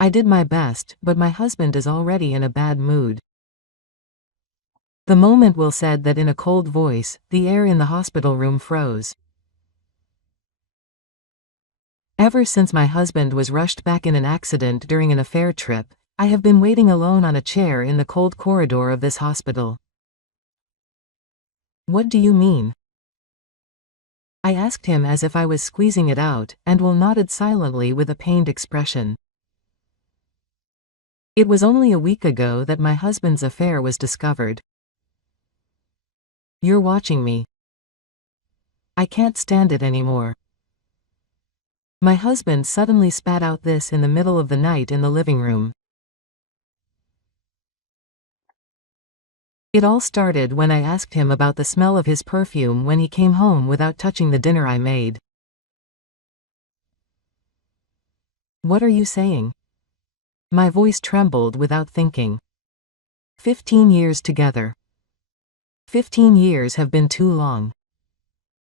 I did my best, but my husband is already in a bad mood. The moment Will said that in a cold voice, the air in the hospital room froze. Ever since my husband was rushed back in an accident during an affair trip, I have been waiting alone on a chair in the cold corridor of this hospital. What do you mean? I asked him as if I was squeezing it out, and Will nodded silently with a pained expression. It was only a week ago that my husband's affair was discovered. You're watching me. I can't stand it anymore. My husband suddenly spat out this in the middle of the night in the living room. It all started when I asked him about the smell of his perfume when he came home without touching the dinner I made. What are you saying? My voice trembled without thinking. 15 years together. 15 years have been too long.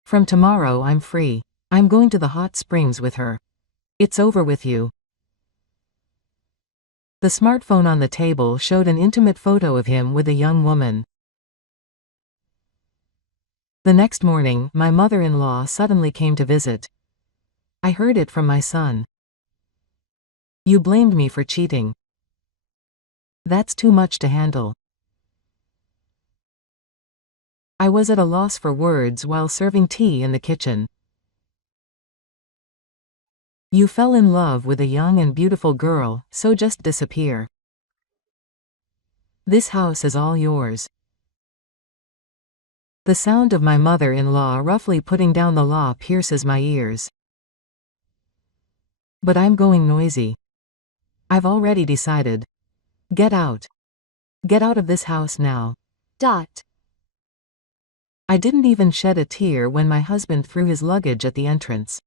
From tomorrow I'm free. I'm going to the hot springs with her. It's over with you. The smartphone on the table showed an intimate photo of him with a young woman. The next morning, my mother-in-law suddenly came to visit. I heard it from my son. You blamed me for cheating. That's too much to handle. I was at a loss for words while serving tea in the kitchen. You fell in love with a young and beautiful girl, so just disappear. This house is all yours. The sound of my mother-in-law roughly putting down the law pierces my ears. But I'm going noisy. I've already decided. Get out. Get out of this house now. I didn't even shed a tear when my husband threw his luggage at the entrance.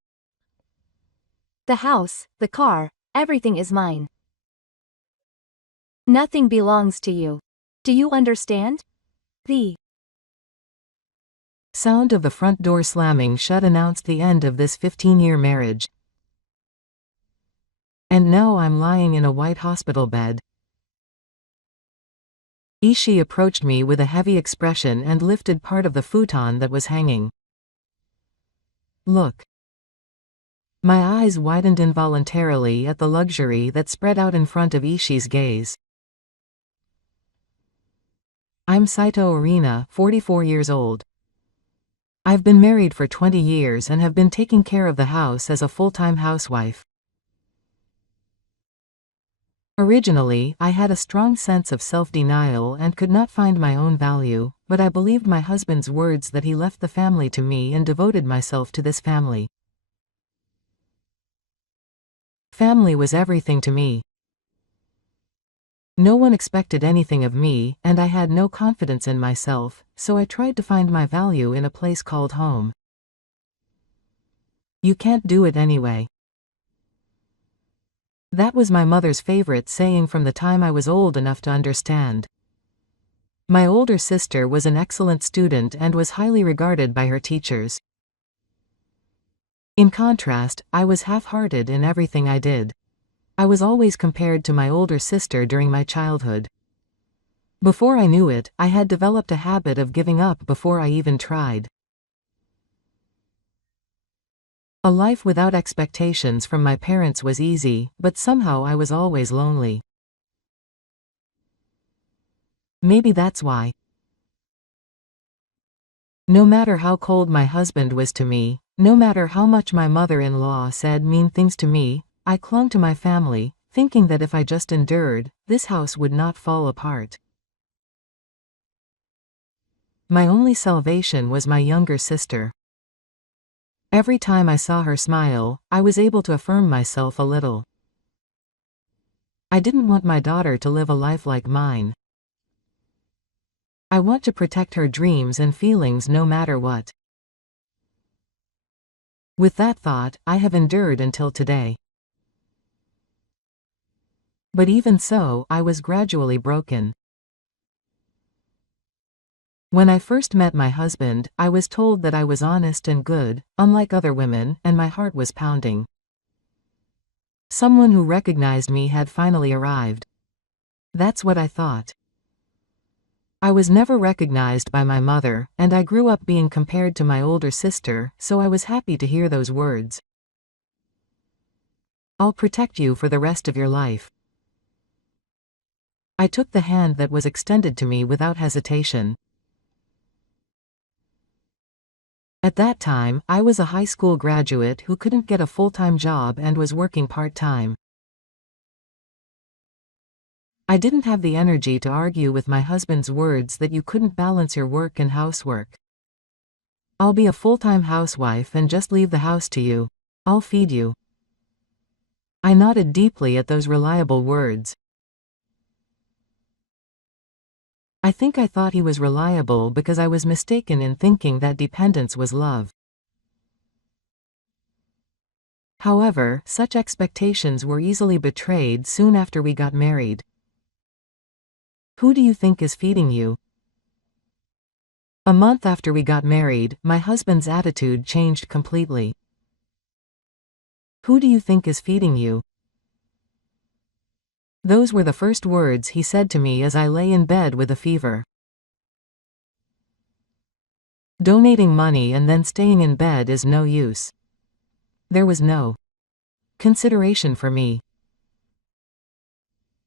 The house, the car, everything is mine. Nothing belongs to you. Do you understand? The sound of the front door slamming shut announced the end of this 15-year marriage. And now I'm lying in a white hospital bed. Ishi approached me with a heavy expression and lifted part of the futon that was hanging. Look. My eyes widened involuntarily at the luxury that spread out in front of Ishi's gaze. I'm Saito Arina, 44 years old. I've been married for 20 years and have been taking care of the house as a full-time housewife. Originally, I had a strong sense of self-denial and could not find my own value, but I believed my husband's words that he left the family to me and devoted myself to this family. Family was everything to me. No one expected anything of me, and I had no confidence in myself, so I tried to find my value in a place called home. You can't do it anyway. That was my mother's favorite saying from the time I was old enough to understand. My older sister was an excellent student and was highly regarded by her teachers. In contrast, I was half-hearted in everything I did. I was always compared to my older sister during my childhood. Before I knew it, I had developed a habit of giving up before I even tried. A life without expectations from my parents was easy, but somehow I was always lonely. Maybe that's why. No matter how cold my husband was to me, no matter how much my mother-in-law said mean things to me, I clung to my family, thinking that if I just endured, this house would not fall apart. My only salvation was my younger sister. Every time I saw her smile, I was able to affirm myself a little. I didn't want my daughter to live a life like mine. I want to protect her dreams and feelings no matter what. With that thought, I have endured until today. But even so, I was gradually broken. When I first met my husband, I was told that I was honest and good, unlike other women, and my heart was pounding. Someone who recognized me had finally arrived. That's what I thought. I was never recognized by my mother, and I grew up being compared to my older sister, so I was happy to hear those words. I'll protect you for the rest of your life. I took the hand that was extended to me without hesitation. At that time, I was a high school graduate who couldn't get a full-time job and was working part-time. I didn't have the energy to argue with my husband's words that you couldn't balance your work and housework. I'll be a full-time housewife and just leave the house to you. I'll feed you. I nodded deeply at those reliable words. I think I thought he was reliable because I was mistaken in thinking that dependence was love. However, such expectations were easily betrayed soon after we got married. Who do you think is feeding you? A month after we got married, my husband's attitude changed completely. Who do you think is feeding you? Those were the first words he said to me as I lay in bed with a fever. Donating money and then staying in bed is no use. There was no consideration for me.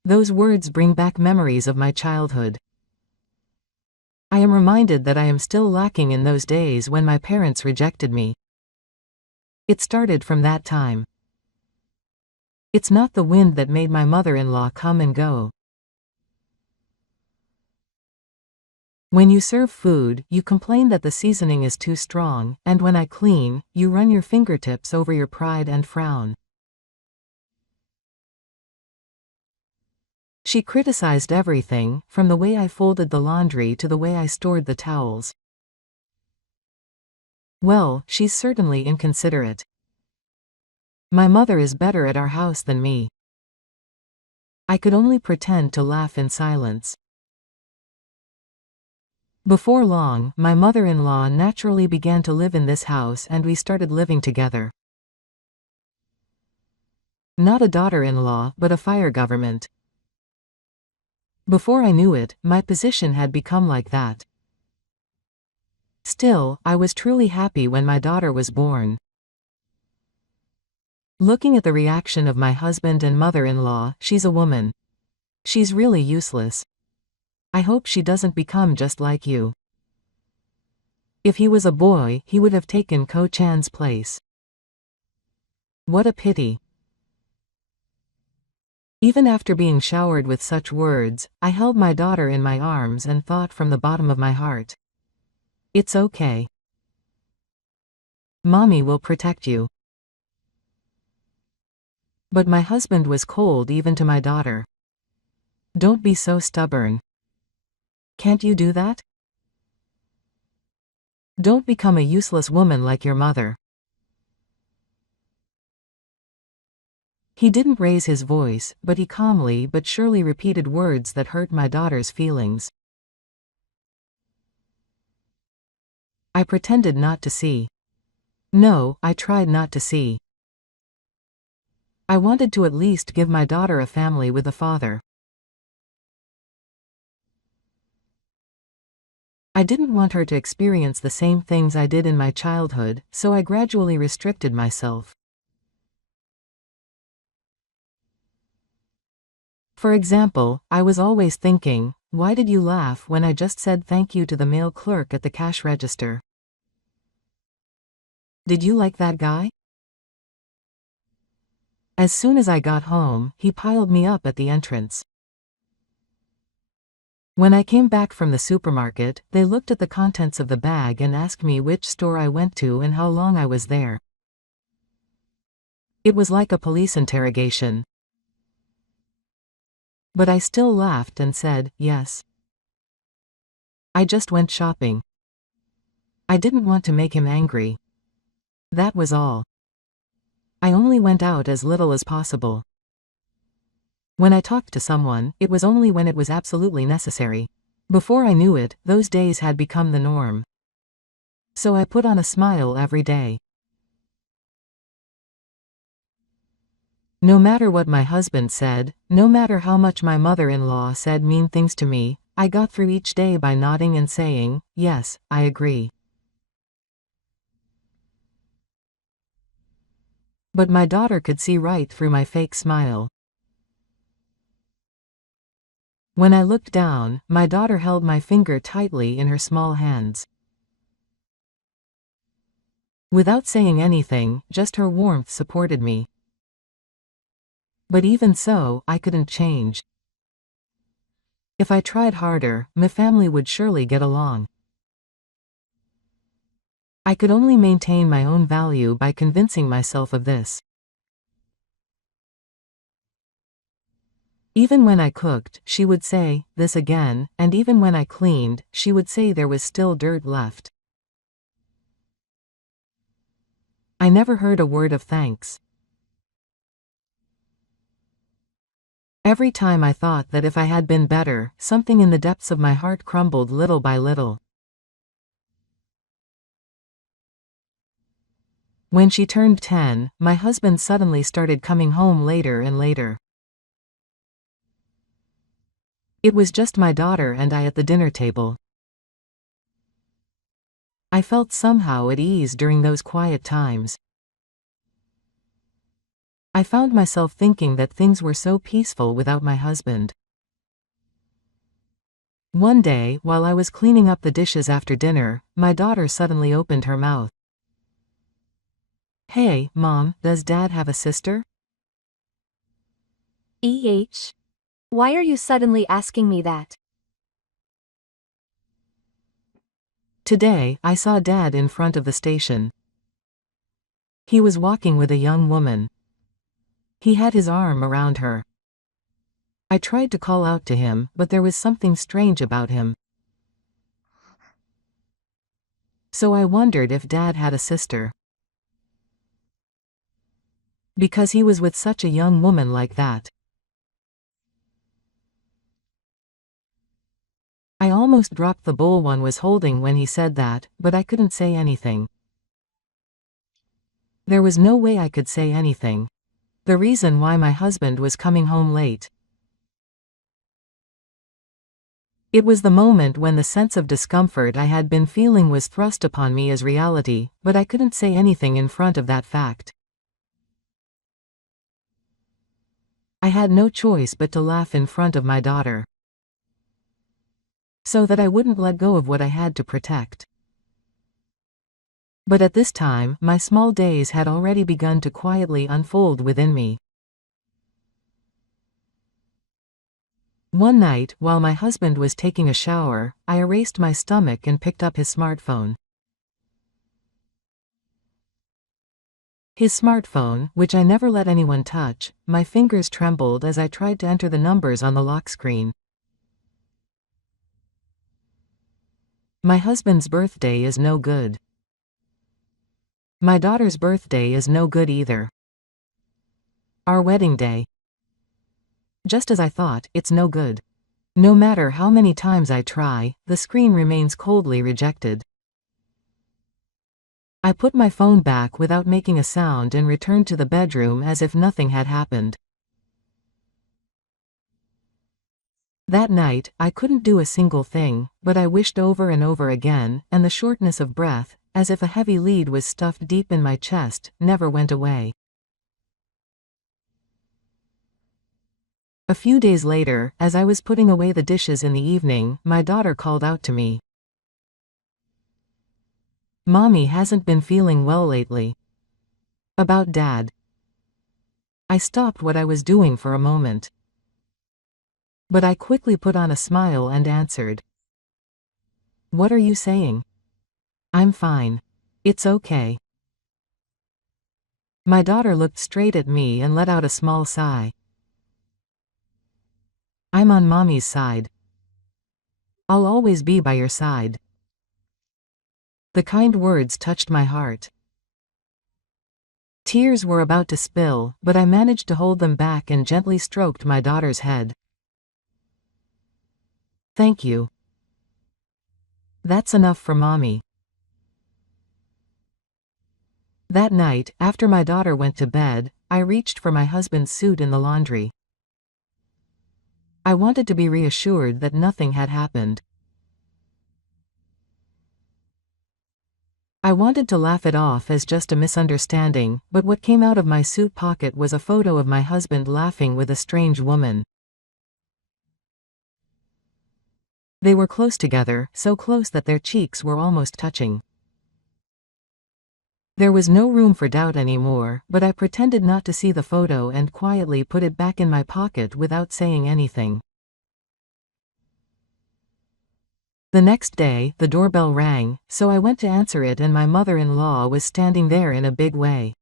Those words bring back memories of my childhood. I am reminded that I am still lacking in those days when my parents rejected me. It started from that time. It's not the wind that made my mother-in-law come and go. When you serve food, you complain that the seasoning is too strong, and when I clean, you run your fingertips over your pride and frown. She criticized everything, from the way I folded the laundry to the way I stored the towels. Well, she's certainly inconsiderate. My mother is better at our house than me. I could only pretend to laugh in silence. Before long, my mother-in-law naturally began to live in this house and we started living together. Not a daughter-in-law, but a fire government. Before I knew it, my position had become like that. Still, I was truly happy when my daughter was born. Looking at the reaction of my husband and mother-in-law, she's a woman. She's really useless. I hope she doesn't become just like you. If he was a boy, he would have taken Ko-chan's place. What a pity. Even after being showered with such words, I held my daughter in my arms and thought from the bottom of my heart, it's okay. Mommy will protect you. But my husband was cold even to my daughter. Don't be so stubborn. Can't you do that? Don't become a useless woman like your mother. He didn't raise his voice, but he calmly but surely repeated words that hurt my daughter's feelings. I pretended not to see. No, I tried not to see. I wanted to at least give my daughter a family with a father. I didn't want her to experience the same things I did in my childhood, so I gradually restricted myself. For example, I was always thinking, why did you laugh when I just said thank you to the male clerk at the cash register? Did you like that guy? As soon as I got home, he piled me up at the entrance. When I came back from the supermarket, they looked at the contents of the bag and asked me which store I went to and how long I was there. It was like a police interrogation. But I still laughed and said, yes. I just went shopping. I didn't want to make him angry. That was all. I only went out as little as possible. When I talked to someone, it was only when it was absolutely necessary. Before I knew it, those days had become the norm. So I put on a smile every day. No matter what my husband said, no matter how much my mother-in-law said mean things to me, I got through each day by nodding and saying, yes, I agree. But my daughter could see right through my fake smile. When I looked down, my daughter held my finger tightly in her small hands. Without saying anything, just her warmth supported me. But even so, I couldn't change. If I tried harder, my family would surely get along. I could only maintain my own value by convincing myself of this. Even when I cooked, she would say, this again, and even when I cleaned, she would say there was still dirt left. I never heard a word of thanks. Every time I thought that if I had been better, something in the depths of my heart crumbled little by little. When she turned 10, my husband suddenly started coming home later and later. It was just my daughter and I at the dinner table. I felt somehow at ease during those quiet times. I found myself thinking that things were so peaceful without my husband. One day, while I was cleaning up the dishes after dinner, my daughter suddenly opened her mouth. Hey, Mom, does Dad have a sister? Why are you suddenly asking me that? Today, I saw Dad in front of the station. He was walking with a young woman. He had his arm around her. I tried to call out to him, but there was something strange about him. So I wondered if Dad had a sister. Because he was with such a young woman like that. I almost dropped the bowl one was holding when he said that, but I couldn't say anything. There was no way I could say anything. The reason why my husband was coming home late. It was the moment when the sense of discomfort I had been feeling was thrust upon me as reality, but I couldn't say anything in front of that fact. I had no choice but to laugh in front of my daughter. So that I wouldn't let go of what I had to protect. But at this time, my small days had already begun to quietly unfold within me. One night, while my husband was taking a shower, I erased my stomach and picked up his smartphone. His smartphone, which I never let anyone touch, my fingers trembled as I tried to enter the numbers on the lock screen. My husband's birthday is no good. My daughter's birthday is no good either. Our wedding day. Just as I thought, it's no good. No matter how many times I try, the screen remains coldly rejected. I put my phone back without making a sound and returned to the bedroom as if nothing had happened. That night, I couldn't do a single thing, but I wished over and over again, and the shortness of breath, as if a heavy lead was stuffed deep in my chest, never went away. A few days later, as I was putting away the dishes in the evening, my daughter called out to me. Mommy hasn't been feeling well lately. About Dad. I stopped what I was doing for a moment. But I quickly put on a smile and answered. What are you saying? I'm fine. It's okay. My daughter looked straight at me and let out a small sigh. I'm on Mommy's side. I'll always be by your side. The kind words touched my heart. Tears were about to spill, but I managed to hold them back and gently stroked my daughter's head. Thank you. That's enough for Mommy. That night, after my daughter went to bed, I reached for my husband's suit in the laundry. I wanted to be reassured that nothing had happened. I wanted to laugh it off as just a misunderstanding, but what came out of my suit pocket was a photo of my husband laughing with a strange woman. They were close together, so close that their cheeks were almost touching. There was no room for doubt anymore, but I pretended not to see the photo and quietly put it back in my pocket without saying anything. The next day, the doorbell rang, so I went to answer it and my mother-in-law was standing there in a big way.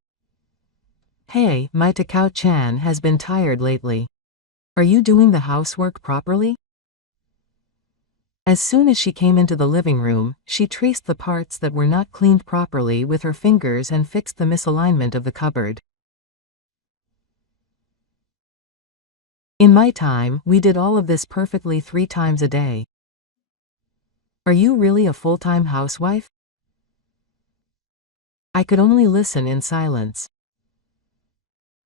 "Hey, my Takao-chan has been tired lately. Are you doing the housework properly?" As soon as she came into the living room, she traced the parts that were not cleaned properly with her fingers and fixed the misalignment of the cupboard. In my time, we did all of this perfectly 3 times a day. Are you really a full-time housewife? I could only listen in silence.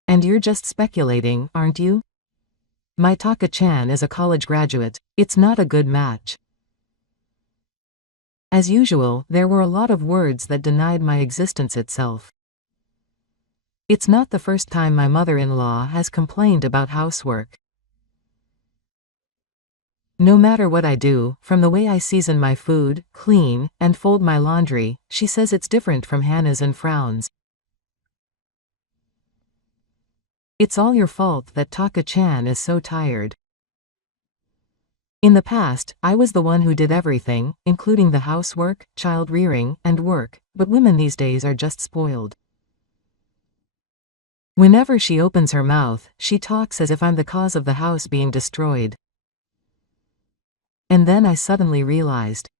And you're just speculating, aren't you? My Taka-chan is a college graduate. It's not a good match. As usual, there were a lot of words that denied my existence itself. It's not the first time my mother-in-law has complained about housework. No matter what I do, from the way I season my food, clean, and fold my laundry, she says it's different from Hannah's and frowns. It's all your fault that Taka-chan is so tired. In the past, I was the one who did everything, including the housework, child rearing, and work, but women these days are just spoiled. Whenever she opens her mouth, she talks as if I'm the cause of the house being destroyed. And then I suddenly realized.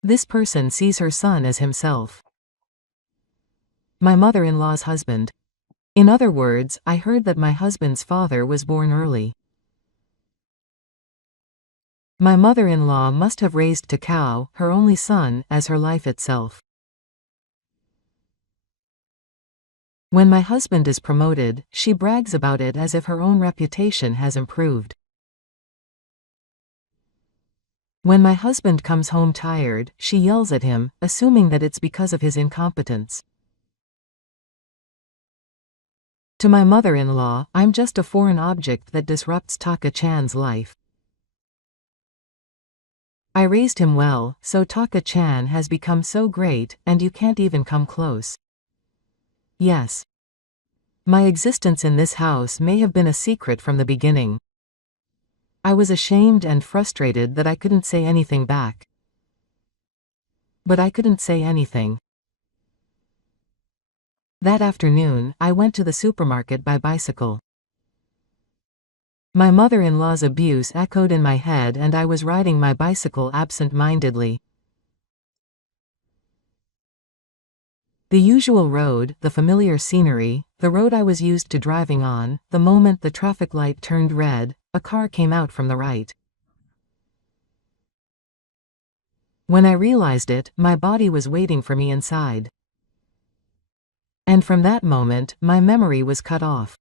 This person sees her son as himself. My mother-in-law's husband. In other words, I heard that my husband's father was born early. My mother-in-law must have raised Takao, her only son, as her life itself. When my husband is promoted, she brags about it as if her own reputation has improved. When my husband comes home tired, she yells at him, assuming that it's because of his incompetence. To my mother-in-law, I'm just a foreign object that disrupts Taka-chan's life. I raised him well, so Taka-chan has become so great, and you can't even come close. Yes. My existence in this house may have been a secret from the beginning. I was ashamed and frustrated that I couldn't say anything back. But I couldn't say anything. That afternoon, I went to the supermarket by bicycle. My mother-in-law's abuse echoed in my head and I was riding my bicycle absent-mindedly. The usual road, the familiar scenery, the road I was used to driving on. The moment the traffic light turned red, a car came out from the right. When I realized it, my body was waiting for me inside. And from that moment, my memory was cut off.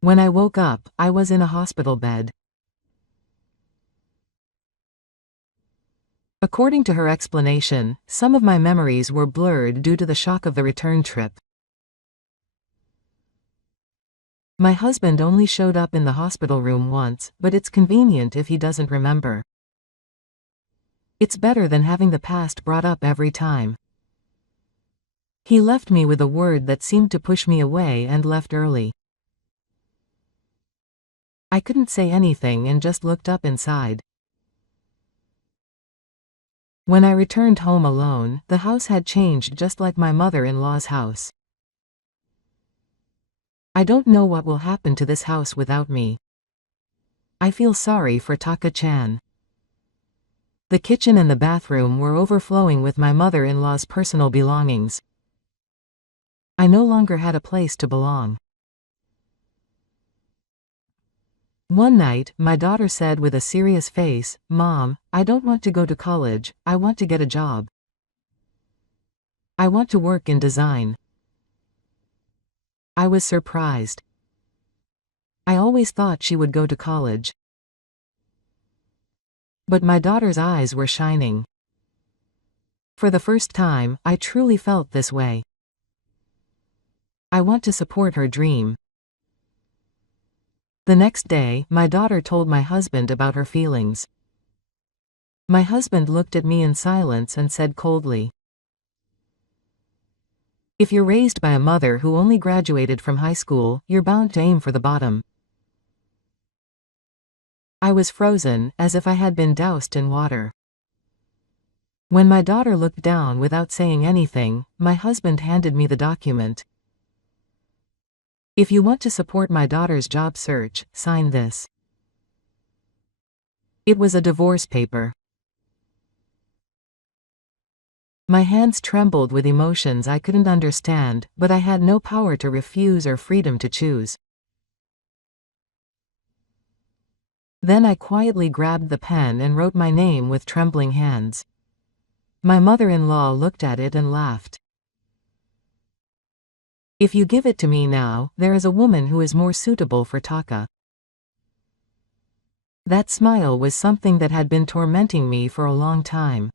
When I woke up, I was in a hospital bed. According to her explanation, some of my memories were blurred due to the shock of the return trip. My husband only showed up in the hospital room once, but it's convenient if he doesn't remember. It's better than having the past brought up every time. He left me with a word that seemed to push me away and left early. I couldn't say anything and just looked up inside. When I returned home alone, the house had changed just like my mother-in-law's house. I don't know what will happen to this house without me. I feel sorry for Taka-chan. The kitchen and the bathroom were overflowing with my mother-in-law's personal belongings. I no longer had a place to belong. One night, my daughter said with a serious face, "Mom, I don't want to go to college, I want to get a job." I want to work in design. I was surprised. I always thought she would go to college. But my daughter's eyes were shining. For the first time, I truly felt this way. I want to support her dream. The next day, my daughter told my husband about her feelings. My husband looked at me in silence and said coldly, "If you're raised by a mother who only graduated from high school, you're bound to aim for the bottom." I was frozen, as if I had been doused in water. When my daughter looked down without saying anything, my husband handed me the document. "If you want to support my daughter's job search, sign this." It was a divorce paper. My hands trembled with emotions I couldn't understand, but I had no power to refuse or freedom to choose. Then I quietly grabbed the pen and wrote my name with trembling hands. My mother-in-law looked at it and laughed. "If you give it to me now, there is a woman who is more suitable for Taka." That smile was something that had been tormenting me for a long time.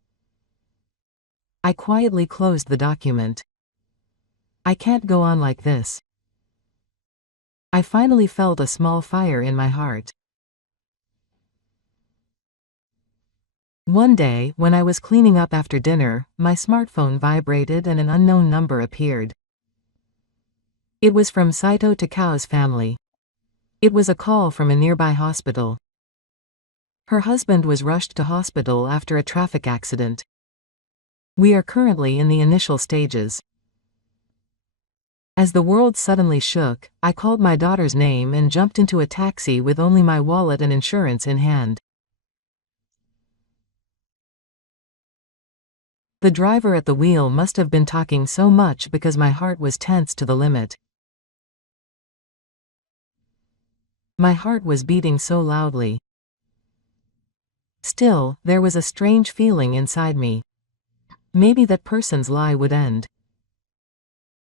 I quietly closed the document. I can't go on like this. I finally felt a small fire in my heart. One day, when I was cleaning up after dinner, my smartphone vibrated and an unknown number appeared. It was from Saito Takao's family. It was a call from a nearby hospital. Her husband was rushed to hospital after a traffic accident. We are currently in the initial stages. As the world suddenly shook, I called my daughter's name and jumped into a taxi with only my wallet and insurance in hand. The driver at the wheel must have been talking so much because my heart was tense to the limit. My heart was beating so loudly. Still, there was a strange feeling inside me. Maybe that person's lie would end.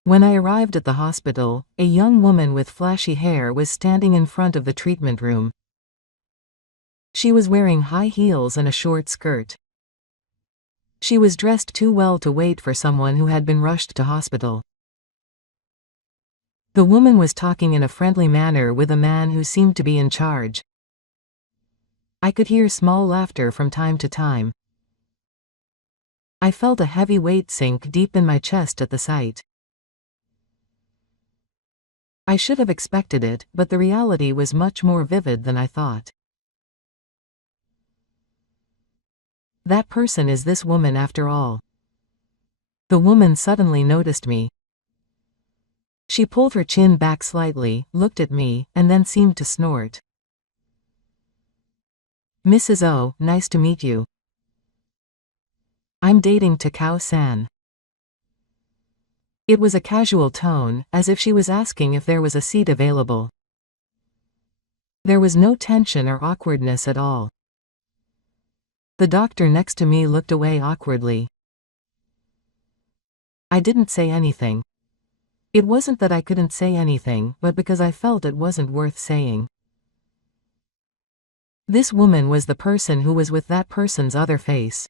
When I arrived at the hospital, a young woman with flashy hair was standing in front of the treatment room. She was wearing high heels and a short skirt. She was dressed too well to wait for someone who had been rushed to hospital. The woman was talking in a friendly manner with a man who seemed to be in charge. I could hear small laughter from time to time. I felt a heavy weight sink deep in my chest at the sight. I should have expected it, but the reality was much more vivid than I thought. That person is this woman after all. The woman suddenly noticed me. She pulled her chin back slightly, looked at me, and then seemed to snort. "Mrs. O, nice to meet you. I'm dating Takao-san." It was a casual tone, as if she was asking if there was a seat available. There was no tension or awkwardness at all. The doctor next to me looked away awkwardly. I didn't say anything. It wasn't that I couldn't say anything, but because I felt it wasn't worth saying. This woman was the person who was with that person's other face.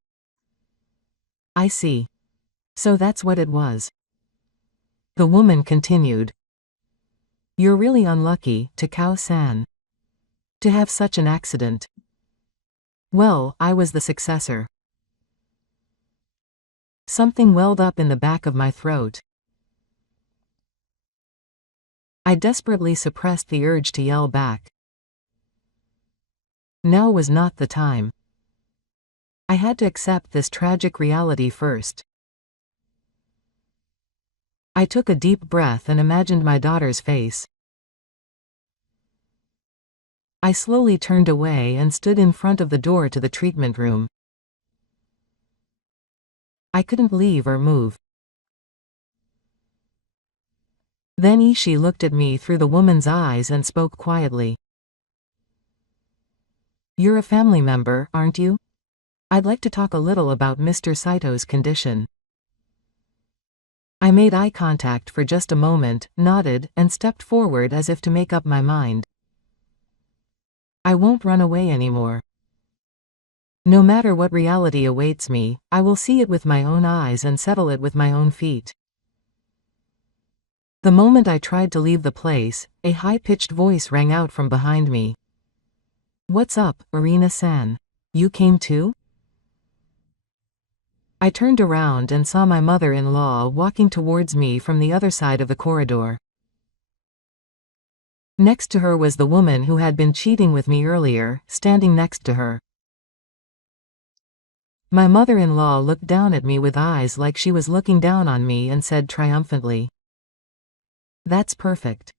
I see. So that's what it was. The woman continued. "You're really unlucky, Takao-san. To have such an accident." Well, I was the successor. Something welled up in the back of my throat. I desperately suppressed the urge to yell back. Now was not the time. I had to accept this tragic reality first. I took a deep breath and imagined my daughter's face. I slowly turned away and stood in front of the door to the treatment room. I couldn't leave or move. Then Ishii looked at me through the woman's eyes and spoke quietly. "You're a family member, aren't you? I'd like to talk a little about Mr. Saito's condition." I made eye contact for just a moment, nodded, and stepped forward as if to make up my mind. I won't run away anymore. No matter what reality awaits me, I will see it with my own eyes and settle it with my own feet. The moment I tried to leave the place, a high-pitched voice rang out from behind me. "What's up, Irina-san? You came too?" I turned around and saw my mother-in-law walking towards me from the other side of the corridor. Next to her was the woman who had been cheating with me earlier, standing next to her. My mother-in-law looked down at me with eyes like she was looking down on me and said triumphantly, "That's perfect.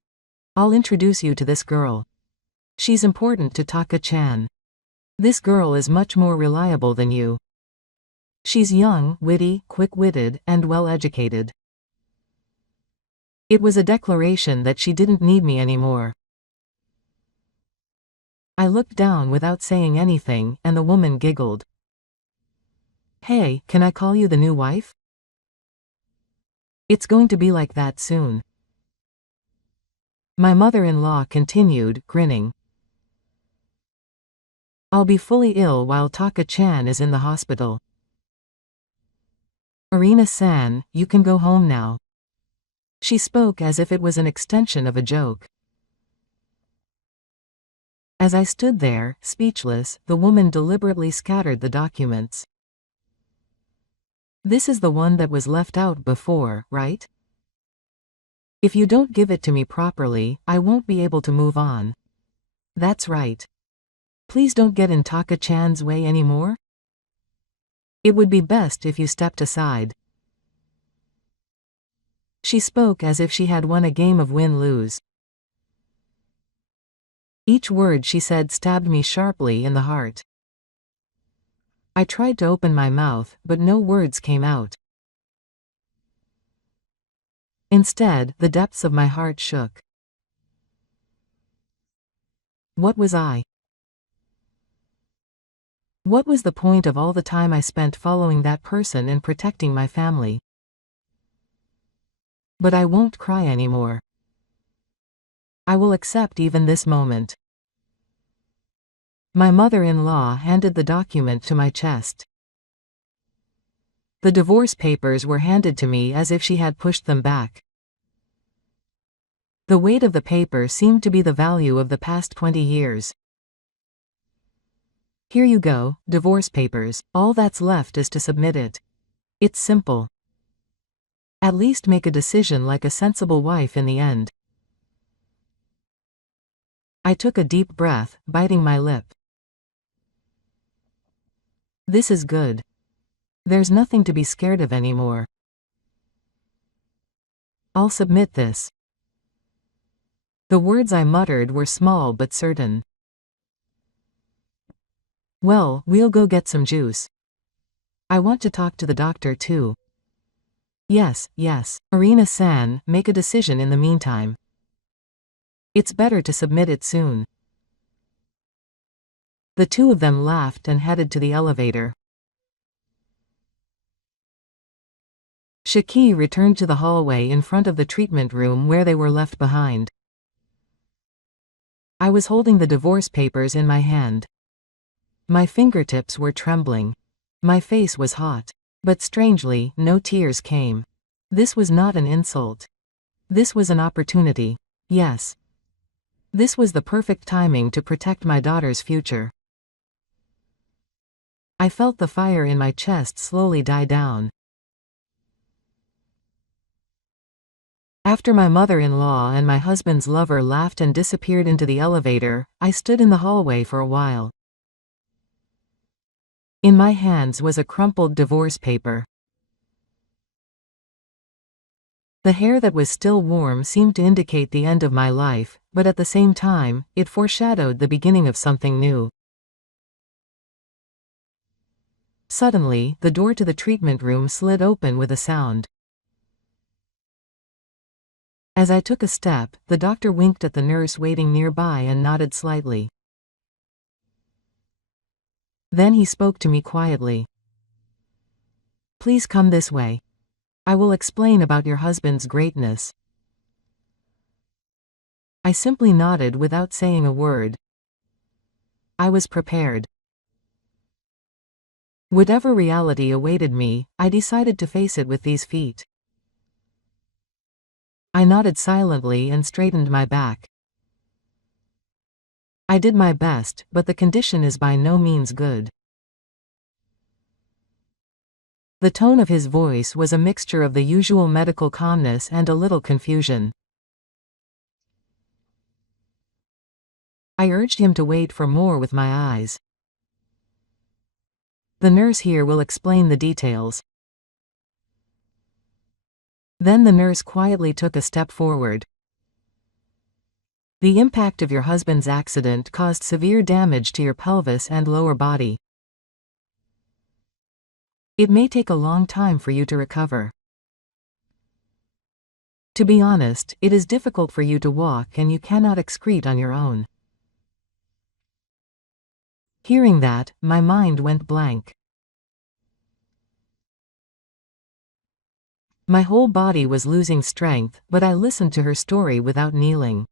I'll introduce you to this girl. She's important to Taka-chan. This girl is much more reliable than you. She's young, witty, quick-witted, and well-educated." It was a declaration that she didn't need me anymore. I looked down without saying anything, and the woman giggled. "Hey, can I call you the new wife? It's going to be like that soon." My mother-in-law continued, grinning. "I'll be fully ill while Taka-chan is in the hospital. Irina-san, you can go home now." She spoke as if it was an extension of a joke. As I stood there, speechless, the woman deliberately scattered the documents. "This is the one that was left out before, right? If you don't give it to me properly, I won't be able to move on. That's right. Please don't get in Taka-chan's way anymore. It would be best if you stepped aside." She spoke as if she had won a game of win-lose. Each word she said stabbed me sharply in the heart. I tried to open my mouth, but no words came out. Instead, the depths of my heart shook. What was I? What was the point of all the time I spent following that person and protecting my family? But I won't cry anymore. I will accept even this moment. My mother-in-law handed the document to my chest. The divorce papers were handed to me as if she had pushed them back. The weight of the paper seemed to be the value of the past 20 years. "Here you go, divorce papers. All that's left is to submit it. It's simple. At least make a decision like a sensible wife in the end." I took a deep breath, biting my lip. This is good. There's nothing to be scared of anymore. I'll submit this. The words I muttered were small but certain. "Well, we'll go get some juice. I want to talk to the doctor too." Yes. Irina-san, make a decision in the meantime. It's better to submit it soon." The two of them laughed and headed to the elevator. Shiki returned to the hallway in front of the treatment room where they were left behind. I was holding the divorce papers in my hand. My fingertips were trembling. My face was hot. But strangely, no tears came. This was not an insult. This was an opportunity. Yes. This was the perfect timing to protect my daughter's future. I felt the fire in my chest slowly die down. After my mother-in-law and my husband's lover laughed and disappeared into the elevator, I stood in the hallway for a while. In my hands was a crumpled divorce paper. The hair that was still warm seemed to indicate the end of my life, but at the same time, it foreshadowed the beginning of something new. Suddenly, the door to the treatment room slid open with a sound. As I took a step, the doctor winked at the nurse waiting nearby and nodded slightly. Then he spoke to me quietly. "Please come this way." I will explain about your husband's greatness. I simply nodded without saying a word. I was prepared. Whatever reality awaited me, I decided to face it with these feet. I nodded silently and straightened my back. I did my best, but the condition is by no means good. The tone of his voice was a mixture of the usual medical calmness and a little confusion. I urged him to wait for more with my eyes. The nurse here will explain the details. Then the nurse quietly took a step forward. The impact of your husband's accident caused severe damage to your pelvis and lower body. It may take a long time for you to recover. To be honest, it is difficult for you to walk and you cannot excrete on your own. Hearing that, my mind went blank. My whole body was losing strength, but I listened to her story without kneeling.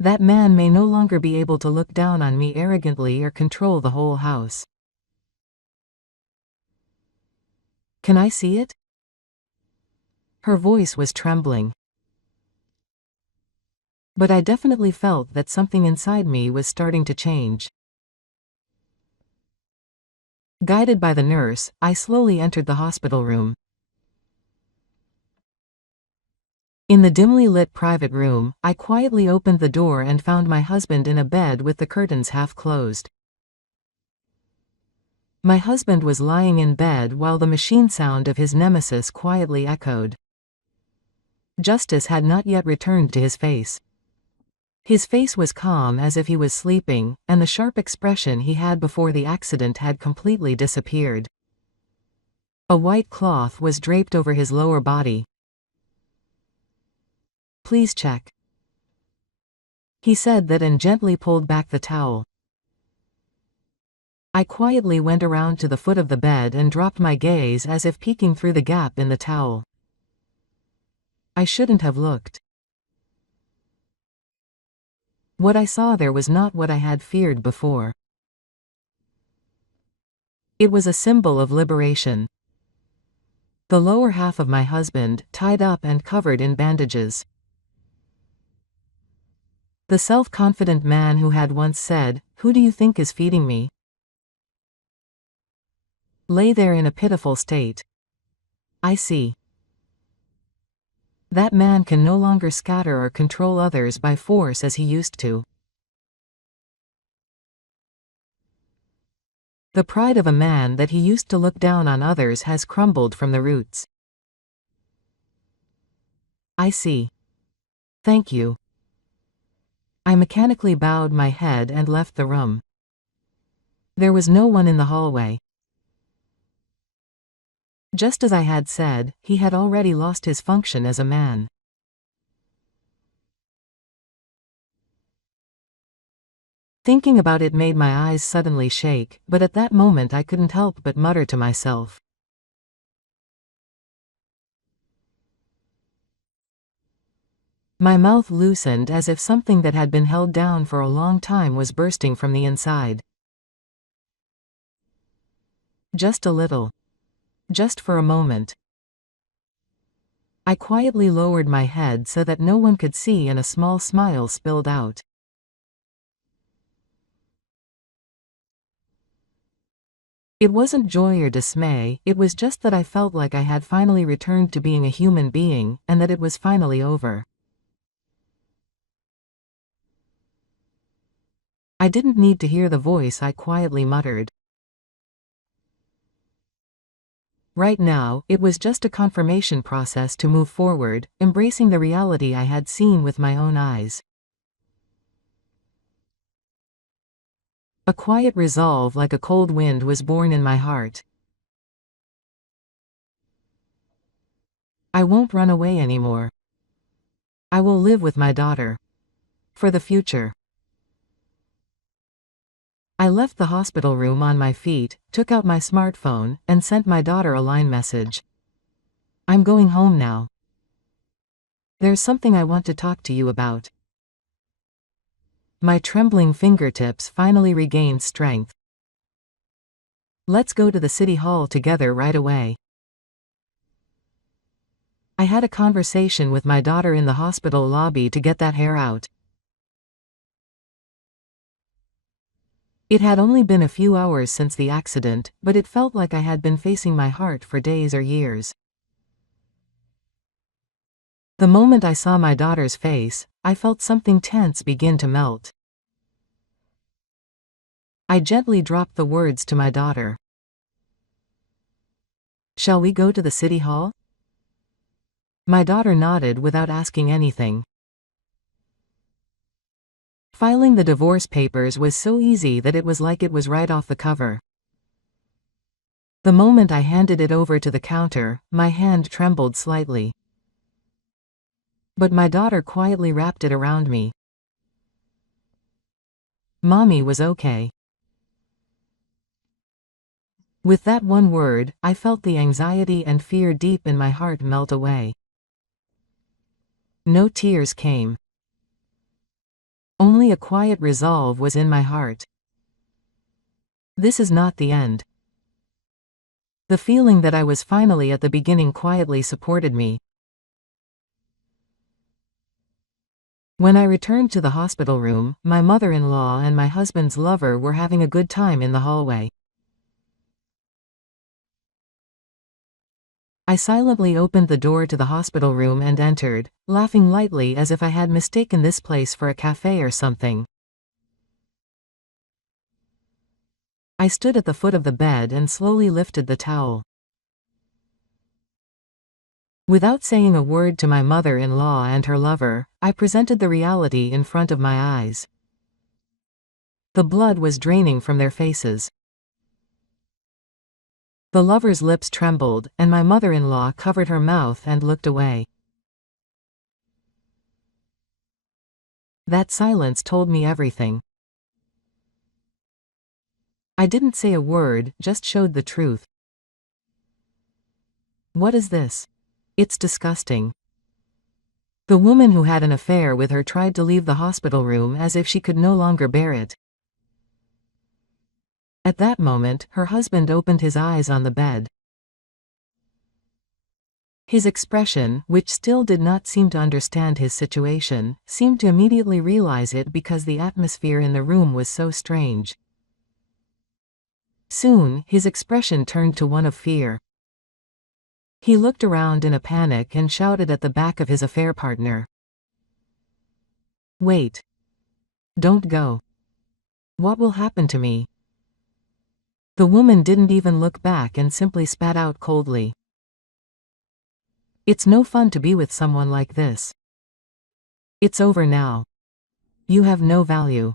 That man may no longer be able to look down on me arrogantly or control the whole house. Can I see it? Her voice was trembling. But I definitely felt that something inside me was starting to change. Guided by the nurse, I slowly entered the hospital room. In the dimly lit private room, I quietly opened the door and found my husband in a bed with the curtains half closed. My husband was lying in bed while the machine sound of his nemesis quietly echoed. Justice had not yet returned to his face. His face was calm as if he was sleeping, and the sharp expression he had before the accident had completely disappeared. A white cloth was draped over his lower body. Please check. He said that and gently pulled back the towel. I quietly went around to the foot of the bed and dropped my gaze as if peeking through the gap in the towel. I shouldn't have looked. What I saw there was not what I had feared before. It was a symbol of liberation. The lower half of my husband, tied up and covered in bandages. The self-confident man who had once said, "Who do you think is feeding me?" lay there in a pitiful state. I see. That man can no longer scatter or control others by force as he used to. The pride of a man that he used to look down on others has crumbled from the roots. I see. Thank you. I mechanically bowed my head and left the room. There was no one in the hallway. Just as I had said, he had already lost his function as a man. Thinking about it made my eyes suddenly shake, but at that moment I couldn't help but mutter to myself. My mouth loosened as if something that had been held down for a long time was bursting from the inside. Just a little. Just for a moment. I quietly lowered my head so that no one could see and a small smile spilled out. It wasn't joy or dismay, it was just that I felt like I had finally returned to being a human being, and that it was finally over. I didn't need to hear the voice I quietly muttered. Right now, it was just a confirmation process to move forward, embracing the reality I had seen with my own eyes. A quiet resolve like a cold wind was born in my heart. I won't run away anymore. I will live with my daughter. For the future. I left the hospital room on my feet, took out my smartphone, and sent my daughter a line message. I'm going home now. There's something I want to talk to you about. My trembling fingertips finally regained strength. Let's go to the city hall together right away. I had a conversation with my daughter in the hospital lobby to get that hair out. It had only been a few hours since the accident, but it felt like I had been facing my heart for days or years. The moment I saw my daughter's face, I felt something tense begin to melt. I gently dropped the words to my daughter. Shall we go to the city hall? My daughter nodded without asking anything. Filing the divorce papers was so easy that it was like it was right off the cover. The moment I handed it over to the counter, my hand trembled slightly. But my daughter quietly wrapped it around me. Mommy was okay. With that one word, I felt the anxiety and fear deep in my heart melt away. No tears came. Only a quiet resolve was in my heart. This is not the end. The feeling that I was finally at the beginning quietly supported me. When I returned to the hospital room, my mother-in-law and my husband's lover were having a good time in the hallway. I silently opened the door to the hospital room and entered, laughing lightly as if I had mistaken this place for a cafe or something. I stood at the foot of the bed and slowly lifted the towel. Without saying a word to my mother-in-law and her lover, I presented the reality in front of my eyes. The blood was draining from their faces. The lover's lips trembled, and my mother-in-law covered her mouth and looked away. That silence told me everything. I didn't say a word, just showed the truth. What is this? It's disgusting. The woman who had an affair with her tried to leave the hospital room as if she could no longer bear it. At that moment, her husband opened his eyes on the bed. His expression, which still did not seem to understand his situation, seemed to immediately realize it because the atmosphere in the room was so strange. Soon, his expression turned to one of fear. He looked around in a panic and shouted at the back of his affair partner. Wait. Don't go. What will happen to me? The woman didn't even look back and simply spat out coldly. It's no fun to be with someone like this. It's over now. You have no value.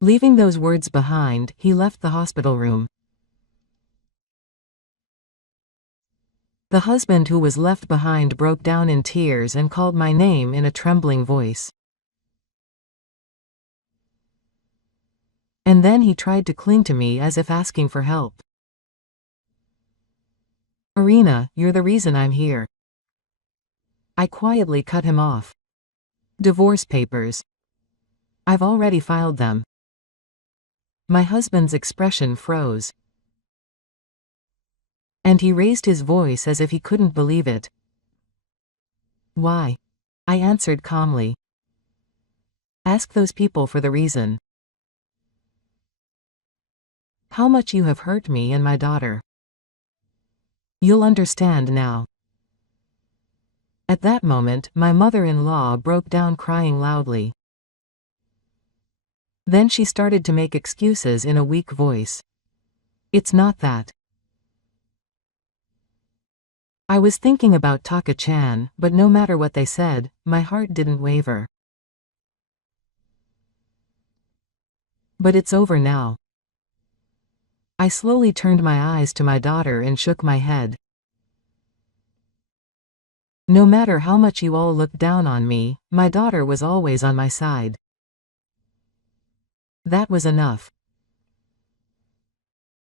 Leaving those words behind, he left the hospital room. The husband who was left behind broke down in tears and called my name in a trembling voice. And then he tried to cling to me as if asking for help. Irina, you're the reason I'm here. I quietly cut him off. Divorce papers. I've already filed them. My husband's expression froze. And he raised his voice as if he couldn't believe it. Why? I answered calmly. Ask those people for the reason. How much you have hurt me and my daughter. You'll understand now. At that moment, my mother-in-law broke down crying loudly. Then she started to make excuses in a weak voice. It's not that. I was thinking about Taka-chan, but no matter what they said, my heart didn't waver. But it's over now. I slowly turned my eyes to my daughter and shook my head. No matter how much you all looked down on me, my daughter was always on my side. That was enough.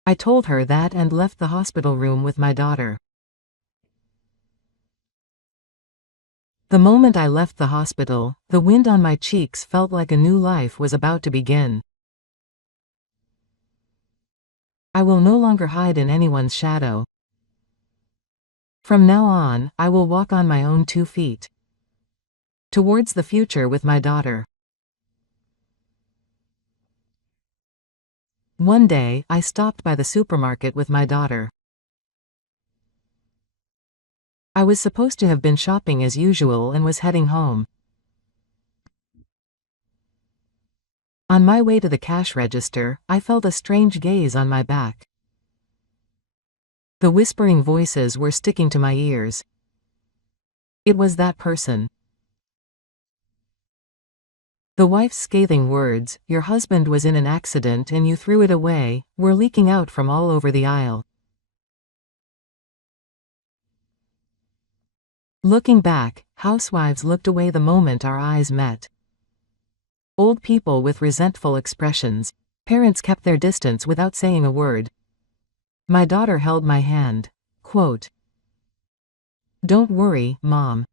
I told her that and left the hospital room with my daughter. The moment I left the hospital, the wind on my cheeks felt like a new life was about to begin. I will no longer hide in anyone's shadow. From now on, I will walk on my own 2 feet. Towards the future with my daughter. One day, I stopped by the supermarket with my daughter. I was supposed to have been shopping as usual and was heading home. On my way to the cash register, I felt a strange gaze on my back. The whispering voices were sticking to my ears. It was that person. The wife's scathing words, "Your husband was in an accident and you threw it away," were leaking out from all over the aisle. Looking back, housewives looked away the moment our eyes met. Old people with resentful expressions. Parents kept their distance without saying a word. My daughter held my hand. Quote, "Don't worry, Mom."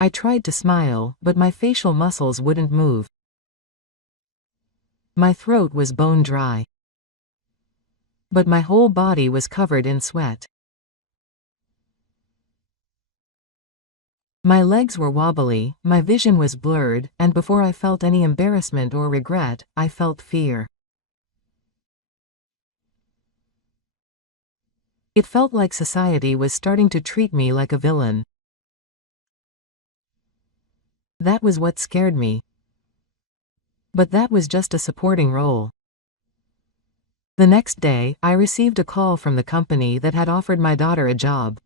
I tried to smile, but my facial muscles wouldn't move. My throat was bone dry. But my whole body was covered in sweat. My legs were wobbly, my vision was blurred, and before I felt any embarrassment or regret, I felt fear. It felt like society was starting to treat me like a villain. That was what scared me. But that was just a supporting role. The next day, I received a call from the company that had offered my daughter a job.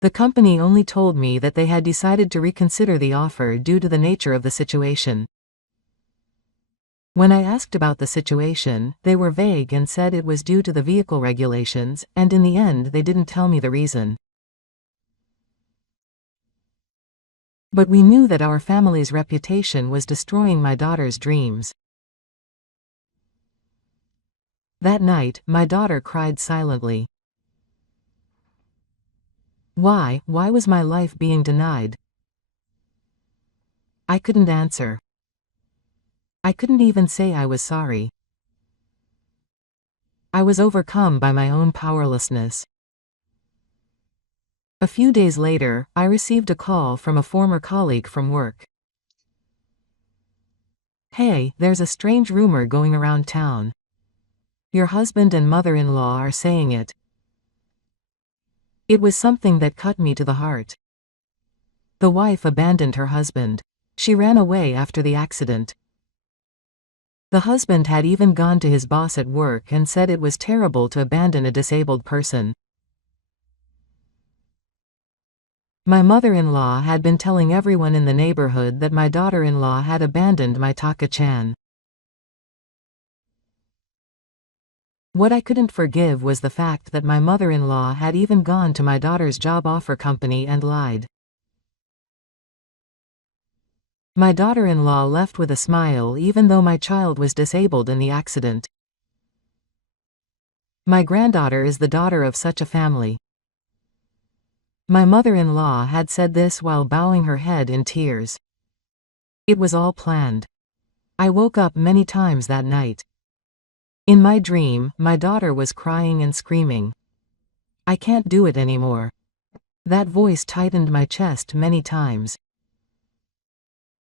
The company only told me that they had decided to reconsider the offer due to the nature of the situation. When I asked about the situation, they were vague and said it was due to the vehicle regulations, and in the end they didn't tell me the reason. But we knew that our family's reputation was destroying my daughter's dreams. That night, my daughter cried silently. Why was my life being denied? I couldn't answer. I couldn't even say I was sorry. I was overcome by my own powerlessness. A few days later, I received a call from a former colleague from work. "Hey, there's a strange rumor going around town. Your husband and mother-in-law are saying it." It was something that cut me to the heart. The wife abandoned her husband. She ran away after the accident. The husband had even gone to his boss at work and said it was terrible to abandon a disabled person. My mother-in-law had been telling everyone in the neighborhood that my daughter-in-law had abandoned my Taka-chan. What I couldn't forgive was the fact that my mother-in-law had even gone to my daughter's job offer company and lied. My daughter-in-law left with a smile even though my child was disabled in the accident. My granddaughter is the daughter of such a family. My mother-in-law had said this while bowing her head in tears. It was all planned. I woke up many times that night. In my dream, my daughter was crying and screaming. "I can't do it anymore." That voice tightened my chest many times.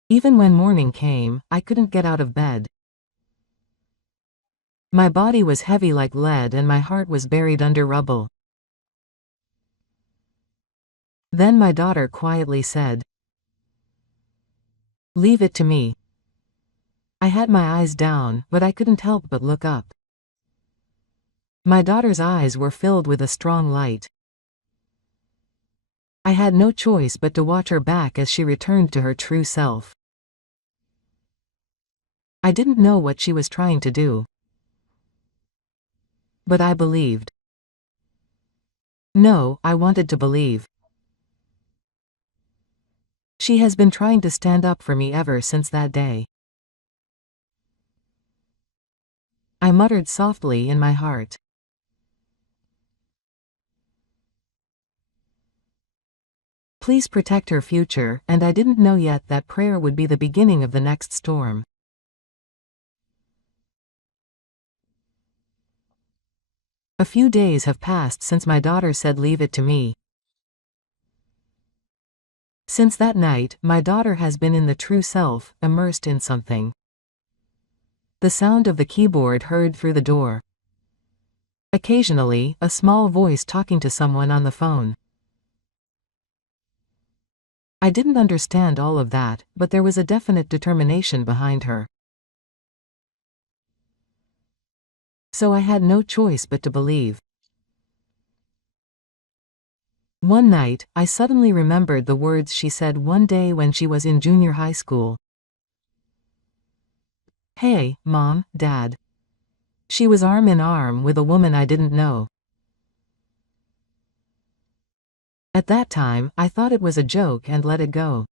Even when morning came, I couldn't get out of bed. My body was heavy like lead and my heart was buried under rubble. Then my daughter quietly said, "Leave it to me." I had my eyes down, but I couldn't help but look up. My daughter's eyes were filled with a strong light. I had no choice but to watch her back as she returned to her true self. I didn't know what she was trying to do. But I believed. No, I wanted to believe. She has been trying to stand up for me ever since that day. I muttered softly in my heart. Please protect her future, and I didn't know yet that prayer would be the beginning of the next storm. A few days have passed since my daughter said leave it to me. Since that night, my daughter has been in the true self, immersed in something. The sound of the keyboard heard through the door. Occasionally, a small voice talking to someone on the phone. I didn't understand all of that, but there was a definite determination behind her. So I had no choice but to believe. One night, I suddenly remembered the words she said one day when she was in junior high school. Hey, Mom, Dad. She was arm in arm with a woman I didn't know. At that time, I thought it was a joke and let it go.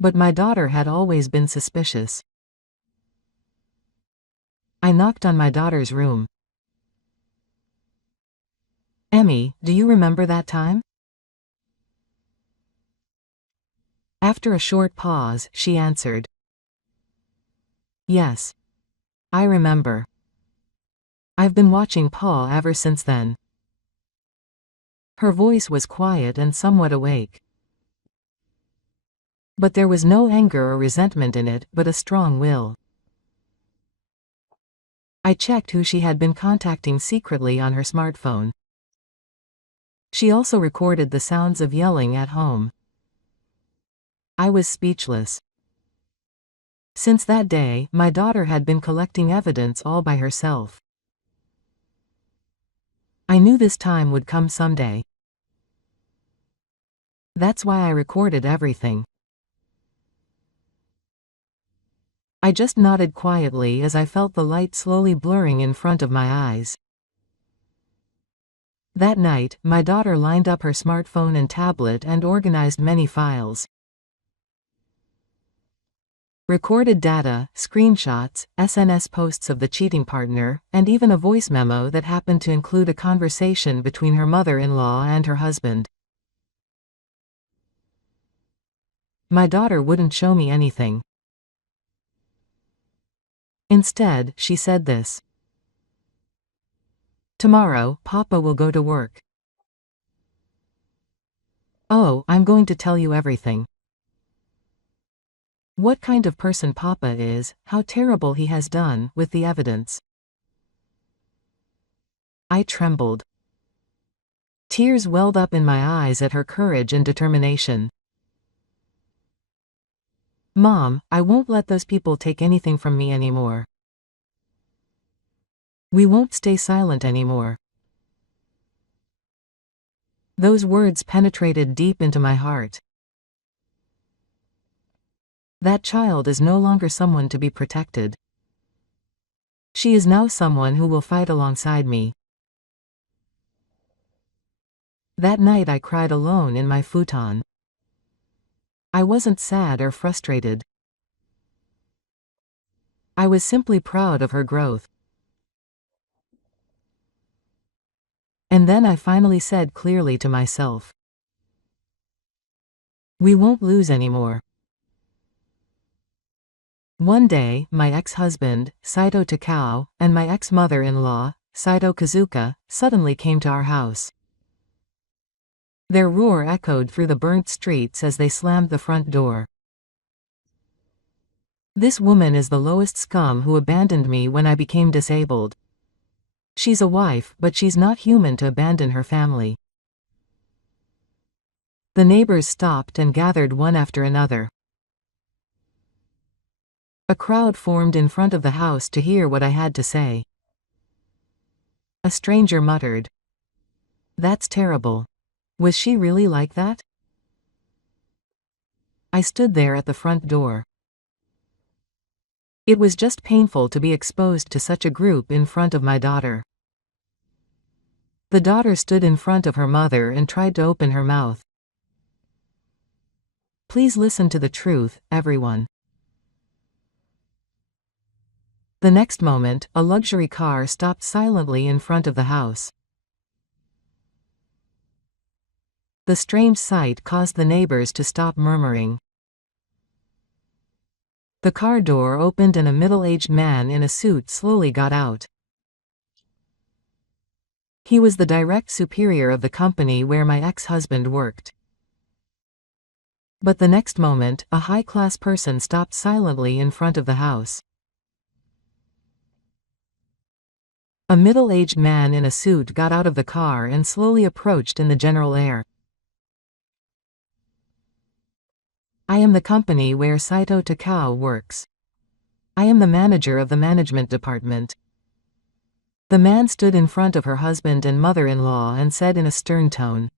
But my daughter had always been suspicious. I knocked on my daughter's room. Emmy, do you remember that time? After a short pause, she answered. Yes. I remember. I've been watching Pa ever since then. Her voice was quiet and somewhat awake. But there was no anger or resentment in it, but a strong will. I checked who she had been contacting secretly on her smartphone. She also recorded the sounds of yelling at home. I was speechless. Since that day, my daughter had been collecting evidence all by herself. I knew this time would come someday. That's why I recorded everything. I just nodded quietly as I felt the light slowly blurring in front of my eyes. That night, my daughter lined up her smartphone and tablet and organized many files. Recorded data, screenshots, SNS posts of the cheating partner, and even a voice memo that happened to include a conversation between her mother-in-law and her husband. My daughter wouldn't show me anything. Instead, she said this. Tomorrow, Papa will go to work. Oh, I'm going to tell you everything. What kind of person Papa is, how terrible he has done, with the evidence. I trembled. Tears welled up in my eyes at her courage and determination. Mom, I won't let those people take anything from me anymore. We won't stay silent anymore. Those words penetrated deep into my heart. That child is no longer someone to be protected. She is now someone who will fight alongside me. That night I cried alone in my futon. I wasn't sad or frustrated. I was simply proud of her growth. And then I finally said clearly to myself, we won't lose anymore. One day, my ex-husband, Saito Takao, and my ex-mother-in-law, Saito Kazuka, suddenly came to our house. Their roar echoed through the burnt streets as they slammed the front door. This woman is the lowest scum who abandoned me when I became disabled. She's a wife, but she's not human to abandon her family. The neighbors stopped and gathered one after another. A crowd formed in front of the house to hear what I had to say. A stranger muttered, "That's terrible. Was she really like that?" I stood there at the front door. It was just painful to be exposed to such a group in front of my daughter. The daughter stood in front of her mother and tried to open her mouth. Please listen to the truth, everyone. The next moment, a luxury car stopped silently in front of the house. The strange sight caused the neighbors to stop murmuring. The car door opened and a middle-aged man in a suit slowly got out. He was the direct superior of the company where my ex-husband worked. But the next moment, a high-class person stopped silently in front of the house. A middle-aged man in a suit got out of the car and slowly approached in the general air. I am the company where Saito Takao works. I am the manager of the management department. The man stood in front of her husband and mother-in-law and said in a stern tone,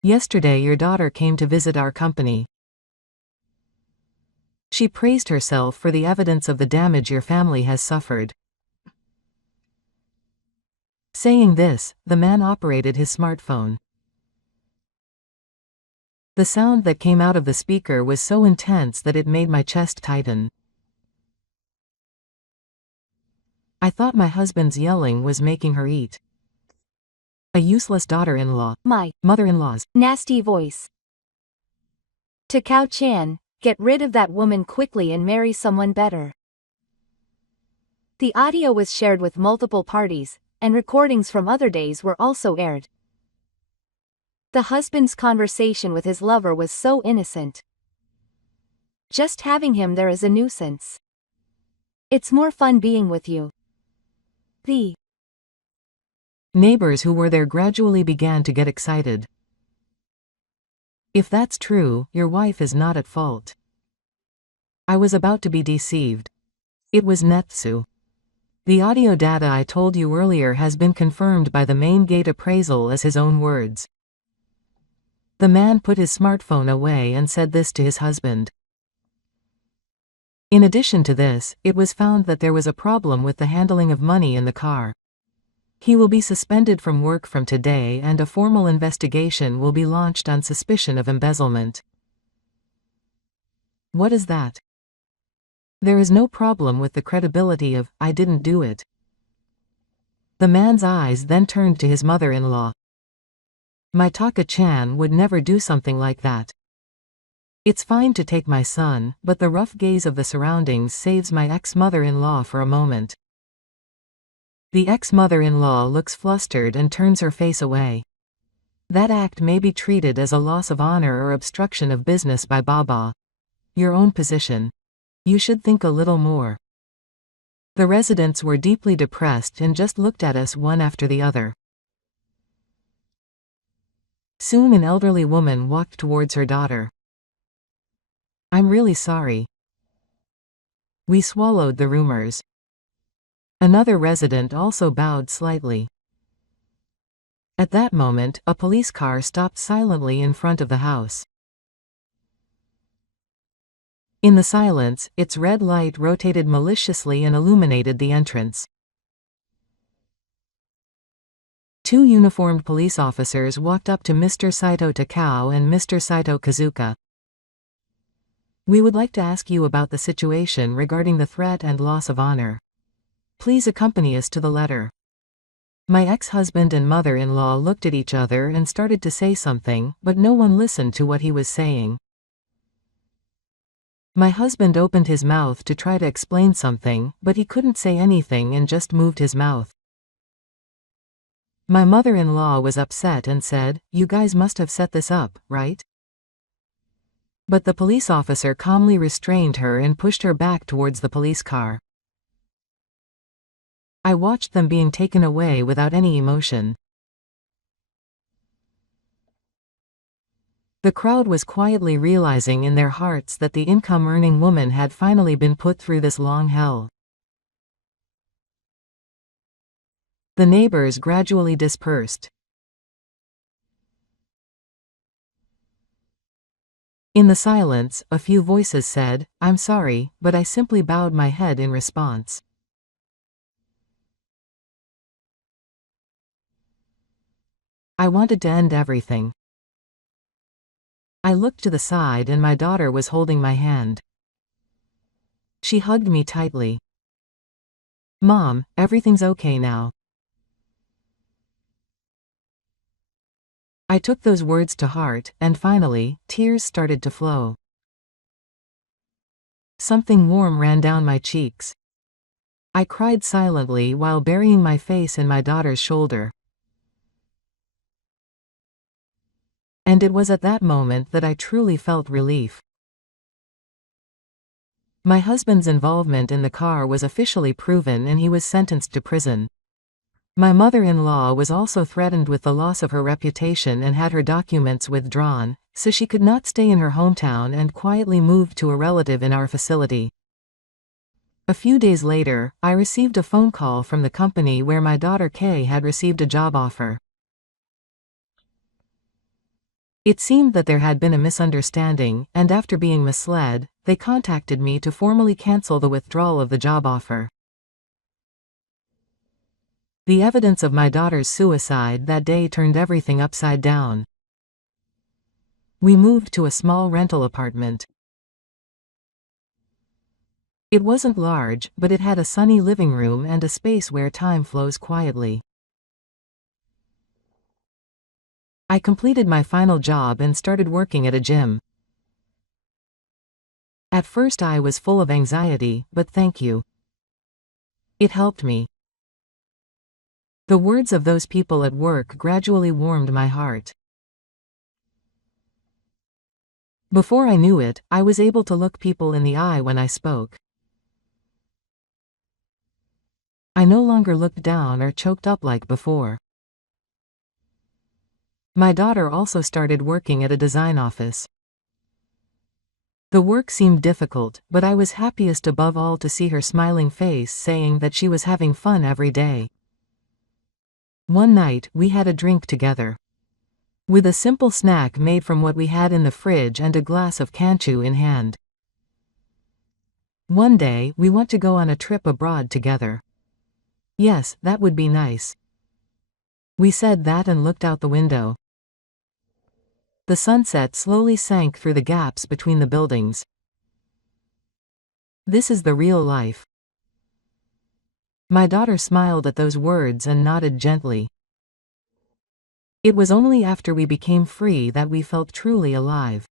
"Yesterday your daughter came to visit our company. She praised herself for the evidence of the damage your family has suffered." Saying this, the man operated his smartphone. The sound that came out of the speaker was so intense that it made my chest tighten. I thought my husband's yelling was making her eat. A useless daughter-in-law. My Mother-in-law's nasty voice. Takao-chan, get rid of that woman quickly and marry someone better. The audio was shared with multiple parties, and recordings from other days were also aired. The husband's conversation with his lover was so innocent. Just having him there is a nuisance. It's more fun being with you. The neighbors who were there gradually began to get excited. If that's true, your wife is not at fault. I was about to be deceived. It was Netsu. The audio data I told you earlier has been confirmed by the main gate appraisal as his own words. The man put his smartphone away and said this to his husband. In addition to this, it was found that there was a problem with the handling of money in the car. He will be suspended from work from today and a formal investigation will be launched on suspicion of embezzlement. What is that? There is no problem with the credibility of, "I didn't do it." The man's eyes then turned to his mother-in-law. My Taka-chan would never do something like that. It's fine to take my son, but the rough gaze of the surroundings saves my ex-mother-in-law for a moment. The ex-mother-in-law looks flustered and turns her face away. That act may be treated as a loss of honor or obstruction of business by Baba. Your own position. You should think a little more. The residents were deeply depressed and just looked at us one after the other. Soon an elderly woman walked towards her daughter. "I'm really sorry." We swallowed the rumors. Another resident also bowed slightly. At that moment, a police car stopped silently in front of the house. In the silence, its red light rotated maliciously and illuminated the entrance. Two uniformed police officers walked up to Mr. Saito Takao and Mr. Saito Kazuka. "We would like to ask you about the situation regarding the threat and loss of honor. Please accompany us to the letter." My ex-husband and mother-in-law looked at each other and started to say something, but no one listened to what he was saying. My husband opened his mouth to try to explain something, but he couldn't say anything and just moved his mouth. My mother-in-law was upset and said, "You guys must have set this up, right?" But the police officer calmly restrained her and pushed her back towards the police car. I watched them being taken away without any emotion. The crowd was quietly realizing in their hearts that the income-earning woman had finally been put through this long hell. The neighbors gradually dispersed. In the silence, a few voices said, "I'm sorry," but I simply bowed my head in response. I wanted to end everything. I looked to the side and my daughter was holding my hand. She hugged me tightly. "Mom, everything's okay now." I took those words to heart, and finally, tears started to flow. Something warm ran down my cheeks. I cried silently while burying my face in my daughter's shoulder. And it was at that moment that I truly felt relief. My husband's involvement in the car was officially proven and he was sentenced to prison. My mother-in-law was also threatened with the loss of her reputation and had her documents withdrawn, so she could not stay in her hometown and quietly moved to a relative in our facility. A few days later, I received a phone call from the company where my daughter Kay had received a job offer. It seemed that there had been a misunderstanding, and after being misled, they contacted me to formally cancel the withdrawal of the job offer. The evidence of my daughter's suicide that day turned everything upside down. We moved to a small rental apartment. It wasn't large, but it had a sunny living room and a space where time flows quietly. I completed my final job and started working at a gym. At first I was full of anxiety, but thank you. It helped me. The words of those people at work gradually warmed my heart. Before I knew it, I was able to look people in the eye when I spoke. I no longer looked down or choked up like before. My daughter also started working at a design office. The work seemed difficult, but I was happiest above all to see her smiling face saying that she was having fun every day. One night, we had a drink together. With a simple snack made from what we had in the fridge and a glass of kanchu in hand. One day, we want to go on a trip abroad together. Yes, that would be nice. We said that and looked out the window. The sunset slowly sank through the gaps between the buildings. This is the real life. My daughter smiled at those words and nodded gently. It was only after we became free that we felt truly alive.